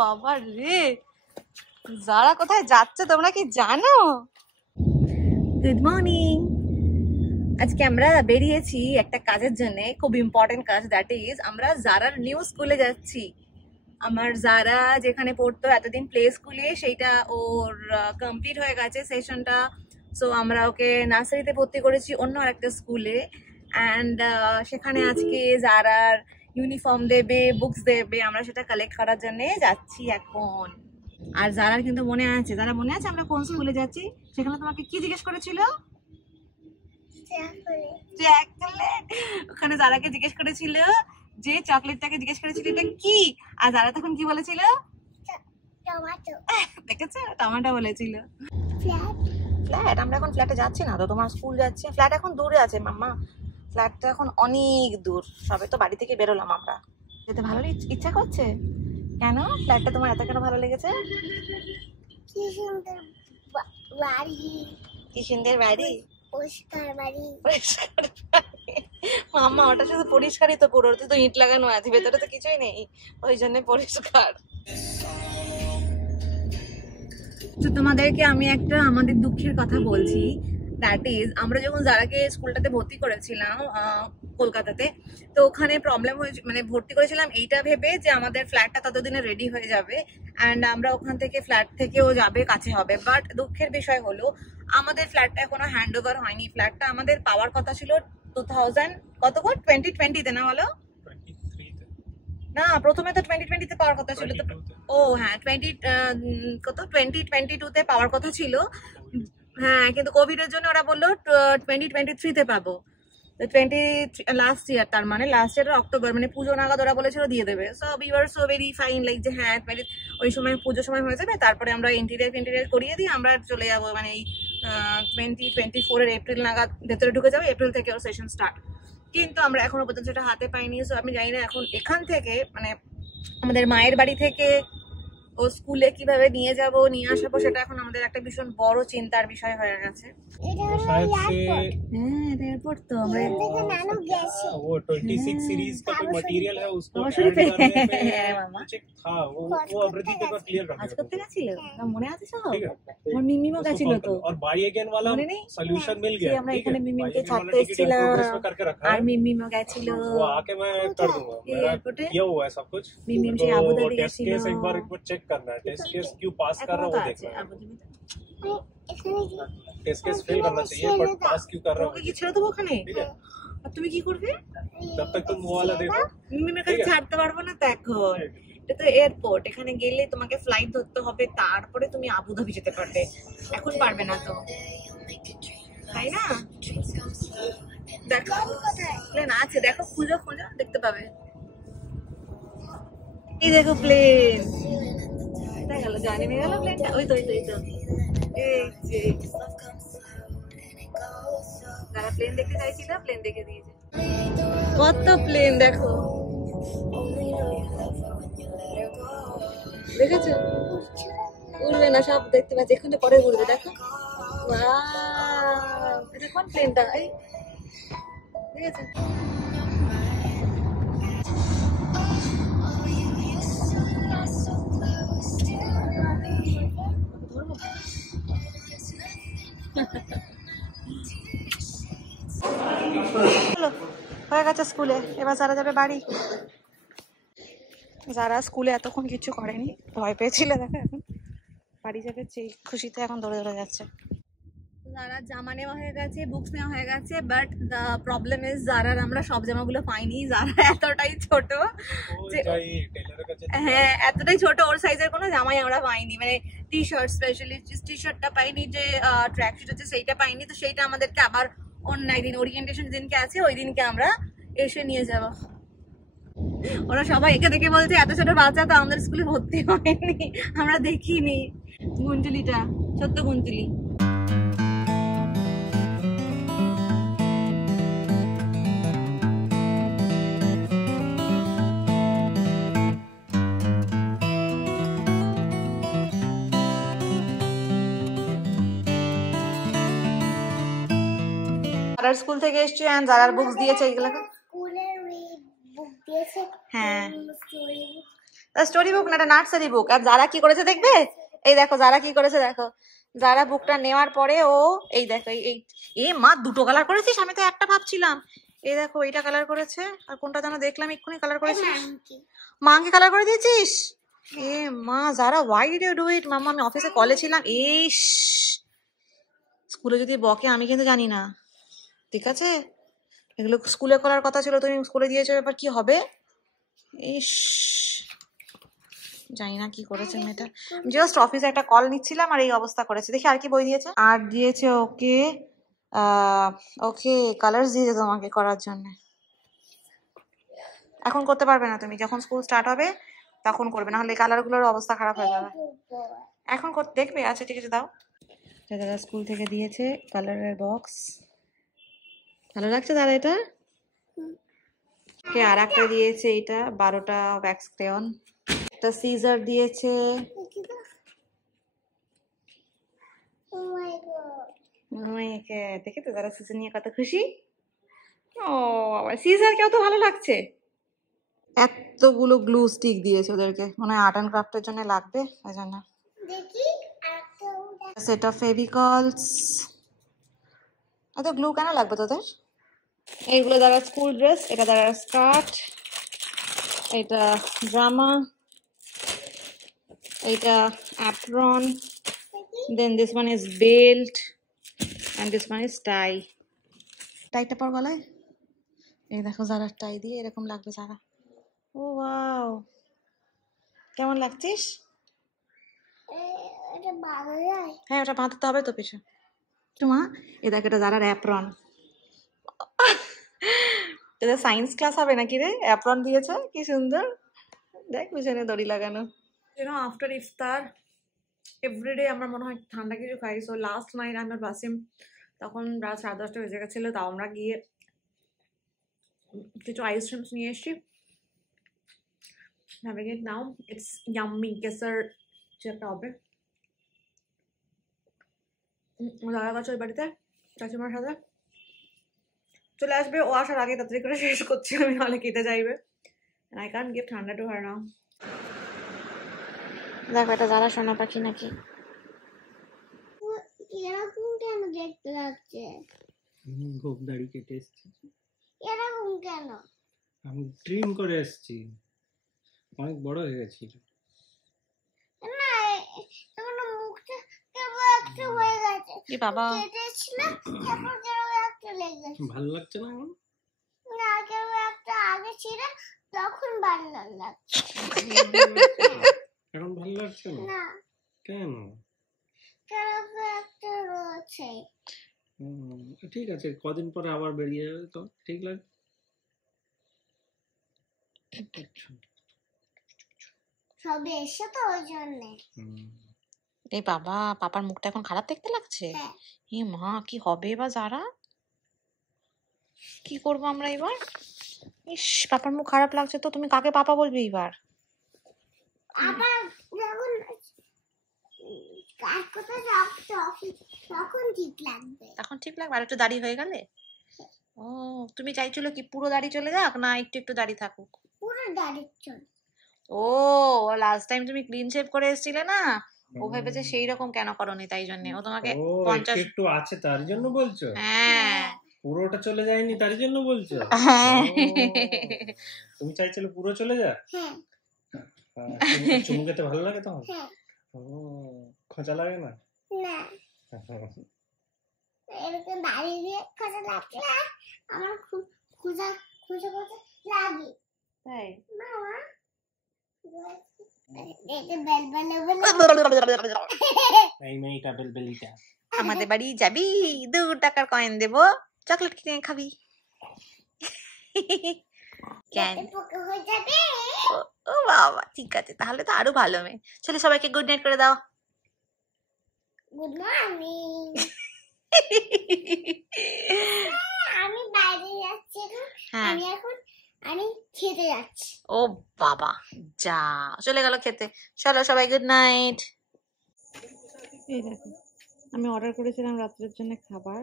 বাবা রে, যারা কোথায় যাচ্ছে তোমরা কি জানো? Good morning. আজকে আমরা বেরিয়েছি একটা কাজের জন্য, খুব ইম্পর্টেন্ট কাজ। দ্যাট ইজ আমরা জারার নিউ স্কুলে যাচ্ছি। আমার যারা যেখানে পড়তো এতদিন প্লে স্কুলে, সেইটা ওর কমপ্লিট হয়ে গেছে সেশনটা। সো আমরা ওকে নার্সারিতে ভর্তি করেছি অন্য একটা স্কুলে। অ্যান্ড সেখানে আজকে যারার ইউনিফর্ম দেবে, বুকস দেবে, আমরা সেটা কালেক্ট করার জন্য যাচ্ছি এখন। আর যারার কিন্তু মনে আছে, যারা মনে আছে আমরা কোন স্কুলে যাচ্ছি? সেখানে তোমাকে কি জিজ্ঞেস করেছিল? ওখানে যারাকে জিজ্ঞেস করেছিল যে চকলেটটাকে জিজ্ঞেস করেছিল এটা কি, আর যারা তখন কি বলেছিল? দেখেছো, টমেটো বলেছিল। ফ্ল্যাট। আমরা এখন ফ্ল্যাটে যাচ্ছি না তো, তোমার স্কুল যাচ্ছে। ফ্ল্যাট এখন দূরে আছে মাম্মা, ফ্ল্যাটটা এখন অনেক দূর। সবে তো বাড়ি থেকে বেরোলাম আমরা। যেতে ভালো ইচ্ছা করছে। কেন ফ্ল্যাটটা তোমার এত কেন ভালো লেগেছে? কি সুন্দর বাড়ি, পরিষ্কার বাড়ি। মাম্মা ওটা শুধু পরিষ্কারই তো, পুরো তো ইট লাগানো আছে, ভেতরে তো কিছুই নেই, ওই জন্য পরিষ্কার। তো তোমাদেরকে আমি একটা আমাদের দুঃখের কথা বলছি। দ্যাট ইজ, আমরা যখন যারাকে স্কুলটাতে ভর্তি করেছিলাম কলকাতাতে, তো ওখানে প্রবলেম হয়েছে, মানে ভর্তি করেছিলাম এইটা ভেবে যে আমাদের ফ্ল্যাটটা ততদিনে রেডি হয়ে যাবে অ্যান্ড আমরা ওখান থেকে ফ্ল্যাট থেকেও যাবে, কাছে হবে। বাট দুঃখের বিষয় হলো আমাদের ফ্ল্যাটটা এখনো হ্যান্ড ওভার হয়নি। ফ্ল্যাটটা আমাদের পাওয়ার কথা ছিল 2020-তে না, বলো না, প্রথমে তো 2020-তে পাওয়ার কথা ছিল। ও হ্যাঁ, 2022-তে পাওয়ার কথা ছিল। হ্যাঁ, কিন্তু কোভিড এর জন্য ওরা বললো 2023-তে পাবো। লাস্ট ইয়ার, তার মানে লাস্ট ইয়ার অক্টোবর, মানে পুজো নাগাদ ওরা বলেছিল দিয়ে দেবে। So we were so very fine, like যে হ্যাঁ ওই সময় পুজোর সময় হয়ে যাবে, তারপরে আমরা ইন্টেরিয়ার করিয়ে দিয়ে আমরা চলে যাবো, মানে এই 2024-এর এপ্রিল নাগাদ ভেতরে ঢুকে যাবো। এপ্রিল থেকে ওর সেশন স্টার্ট। কিন্তু আমরা এখনো পর্যন্ত সেটা হাতে পাইনি। সো আমি জানি না এখন এখান থেকে, মানে আমাদের মায়ের বাড়ি থেকে ও স্কুলে কিভাবে নিয়ে আসবো, সেটা এখন আমাদের একটা ভীষণ বড় চিন্তার বিষয় হয়ে গেছে। एयरपोर्ट तो वो 26 सीरीज का जो मटेरियल है उसको ऐड करने में चेक था, वो अवृद्धि के पास क्लियर रखा आज করতে গেছিল না, মনে আছে সব? আমার মিমিমও গেছিল তো। और बाई अगेन वाला सॉल्यूशन मिल गया। আমরা এখানে মিমিমকে ছাড়তে এসেছিলাম আর মিমিমও গেছিল। वो आके मैं कर दूंगा, मेरा किया हुआ है सब कुछ। मिमिम से आबू धाबी टेस्ट केस एक बार चेक करना है, टेस्ट केस क्यों पास कर रहा है वो देखना है। टेस्ट केस फेल करना चाहिए बट पास क्यों कर रहा है। কি ছেড়ে দেবো ওখানে? আর তুমি কি করবে? तब तक तुम वो वाला देखो। মিমিমের কাছে ছাড়তে পারবো না তো এখন। এটা তো এয়ারপোর্ট, এখানে গেলে তোমাকে ফ্লাইট ধরতে হবে, তারপরে তুমি আবু ধাবি যেতে পারবে। এখন পারবে না তো, তাই না? দেখো প্লেন আছে, দেখো খুঁজো দেখতে পাবে। এই দেখো প্লেন, এটা গেল, জানি না গেল প্লেনটা। ওই তো এই যে যারা প্লেন দেখতে চাইছিল, প্লেন দেখে দিয়েছে। কত প্লেন দেখো, দেখেছো? উড়বে না, সব দেখতে পাচ্ছি, এখানে পরে উড়বে। দেখো এটা কোন প্লেনটা? এই দেখেছো? হয়ে গেছে স্কুলে, এবার যারা যাবে বাড়ি। যারা স্কুলে এতক্ষণ কিছু করেনি, ভয় পেয়েছিল, দেখো এখন বাড়ি যাবে সেই খুশিতে এখন দৌড়ে যাচ্ছে। যারা জামা নেওয়া হয়ে গেছে, বুকস নেওয়া হয়ে গেছে, বাট দ্য প্রবলেম ইজ যারার আমরা সব জামাগুলো পাইনি। যারা এতটাই ছোট যে, হ্যাঁ এতটাই ছোট, ওর সাইজের কোনো জামাই আমরা পাইনি। মানে টি শার্ট, স্পেশালি টি শার্টটা পাইনি, যে ট্র্যাক শুট হচ্ছে সেইটা পাইনি। তো সেইটা আমাদেরকে আবার অন্য একদিন, ওরিয়েন্টেশন দিনকে আছে, ওই দিনকে আমরা এসে নিয়ে যাব। ওরা সবাই একে দেখে বলছে এত ছোট বাচ্চা তো আমাদের স্কুলে ভর্তি হয়নি, আমরা দেখিনি। গুঞ্জলিটা সত্য গুঞ্জলি। স্কুল থেকে এসছি, যারার বুকস দিয়েছে এগুলো। হ্যাঁ স্টোরি বুক না, এটা নার্সারি বুক। আর যারা কি করেছে দেখবে, এই দেখো যারা কি করেছে দেখো। যারা বুকটা নেওয়ার পরে ও এই দেখো এই এ মা দুটো কালার করেছিস, আমি তো একটা ভাবছিলাম। এই দেখো এইটা কালার করেছে, আর কোনটা যেন দেখলাম এক্ষুনি কালার করেছিস। মাঙ্কি কালার করে দিয়েছিস? এ মা যারা why did you do it? মাম্মা আমি অফিসে কলে ছিলাম। ইস, স্কুলে যদি বকে আমি কিন্তু জানি না, ঠিক আছে? এগুলো স্কুলে করার কথা ছিল, তুমি স্কুলে দিয়েছো, ব্যাপার কি হবে? ইস, জানি না কি করেছে মেয়েটা। জাস্ট অফিসে একটা কল নিচ্ছিলাম আর এই অবস্থা করেছে। দেখি আর কি বই দিয়েছে। আর দিয়েছে ওকে ওকে কালার্স দিয়েছে তোমাকে করার জন্য। এখন করতে পারবে না তুমি, যখন স্কুল স্টার্ট হবে তখন করবে, না হলে কালারগুলোর অবস্থা খারাপ হয়ে যাবে। এখন করতে দেখবে। আচ্ছা ঠিক আছে, দাও। দাদা স্কুল থেকে দিয়েছে কালারের বক্স। ভালো লাগছে দাদা এটা? আর একটা দিয়েছে এটা 12টা ওয়্যাক্স ক্রেয়ন। একটা সিজার দিয়েছে। দেখে তো তারা সিজার নিয়ে কত খুশি। ও আবার সিজার কেউ তো ভালো লাগছে। এতগুলো গ্লু স্টিক দিয়েছে ওদেরকে, মনে হয় আর্ট অ্যান্ড ক্রাফটের জন্য লাগবে, ওই জন্য। Set of Fevicols. এত গ্লু কেন লাগবে তোদের? এইগুলো দ্বারা স্কুল ড্রেস, এটা দ্বারা স্কার্ট, এটা জামা, এটা apron, then this one is belt and this one is tie. টাইটা পর গলায়। এই দেখো যারা টাই দিয়ে এরকম লাগবে যারা। ও ওয়াও, কেমন লাগছিস? হ্যাঁ ওটা বাঁধতে হবে তো পিছু। তোমা এ দেখ, এটা যারা অ্যাপ্রন। এটা সায়েন্স ক্লাস হবে নাকি রে? অ্যাপ্রন দিয়েছে, কি সুন্দর। দেখ পিছনে দড়ি লাগানো। আফটার ইফতার এভরিডে আমরা মনে হয় ঠান্ডা কিছু খাই। সো লাস্ট নাইট আমরা বাসিম, তখন রাত 10:30 বেজে গেছিলো, তাও আমরা গিয়ে কিছু আইসক্রিমস নিয়ে এসছি। having it now, it's yummy. Kesar যেটা হবে দাদা কাছে ওই বাড়িতে চাচিমার সাথে চলে আসবে, ও আসার আগে তাড়াতাড়ি করে শেষ করছি আমি, নাহলে কেটে যাইবে। I can't give ঠান্ডা to her now. দেখো এটা যারা সোনা পাখি নাকি। এরকম কেন দেখতে লাগছে? খুব দাড়ি কেটে এসেছি। এরকম কেন? আমি ড্রিম করে এসেছি, অনেক বড় হয়ে গেছি। না তোমার মুখটা কেবল একটা হয়ে গেছে। কি বাবা কেটেছিল, তারপর কেবল একটা লেগে গেছে। ভালো লাগছে না এখন? না কেবল একটা আগে ছিল, তখন ভালো লাগছে। এখন ভালো লাগছে না? না কেন? কেবল একটা রয়েছে। ঠিক আছে, কদিন পরে আবার বেরিয়ে যাবে তো, ঠিক লাগে। সবে এসে তো ওই জন্যে। এই বাবা, পাপার মুখটা এখন খারাপ দেখতে লাগছে। এ মা কি হবে এবার যারা, কি করবো আমরা এবার? ইস পাপার মুখ খারাপ লাগছে তো, তুমি কাকে পাপা বলবে এবার? আবার যখন কাজ করতে যাব তখন ঠিক লাগবে। তখন ঠিক লাগবে, আর একটু দাড়ি হয়ে গেলে। ও তুমি চাইছিল কি পুরো দাড়ি চলে যাক, না একটু একটু দাড়ি থাকুক? পুরো দাড়ি চল। ও লাস্ট টাইম তুমি ক্লিন শেভ করে এসেছিলে না, ও ভেবেছে সেই রকম কেন করনি, তাই জন্য ও তোমাকে 50 একটু আছে তার জন্য বলছো? হ্যাঁ পুরোটা চলে যায়নি তার জন্য বলছো? তুমি চাইছিলে পুরো চলে যাক? হ্যাঁ। চুমু খেতে ভালো লাগে তোমার? হ্যাঁ। ও খোঁচা লাগে না? না এরকম দাড়ি দিয়ে খোঁচা লাগলে আমার খুব খোঁচা খোঁচা খোঁচা লাগে। তাই মামা দেখে বেল বেল এই মেয়েটা বেলবেলিটা। আমাদের বাড়ি যাবি, 2 টাকার কয়েন দেবো, চকলেট কিনে খাবি। কেন? হয়ে যাবে। ও বাবা ঠিক আছে, তাহলে তো আরো ভালো মেয়ে। চলো সবাইকে গুড নাইট করে দাও। Good morning. আমি বাইরে যাচ্ছি এখন। আমি এখন আমি খেতে যাচ্ছি। ও বাবা যা, চলে গেল খেতে। চলো সবাই গুড নাইট। এই দেখো আমি অর্ডার করেছিলাম রাত্রের জন্য খাবার,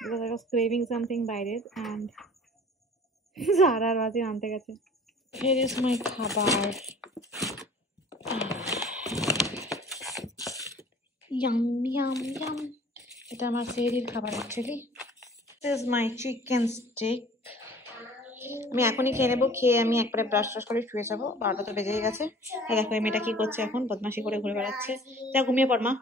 because I was craving something বাইরের, and যারা আর বাসি আনতে গেছে। Here is my খাবার। Yam yam yam. এটা আমার সেহরির খাবার actually. This is my chicken stick. আমি এখনই খেয়ে নেবো, খেয়ে আমি একবারে ব্রাশ ট্রাশ করে শুয়ে যাবো, 12টা তো বেজেই গেছে। আর দেখো এই মেয়েটা কি করছে এখন, বদমাশি করে ঘুরে বেড়াচ্ছে। যা ঘুমিয়ে পড় মা।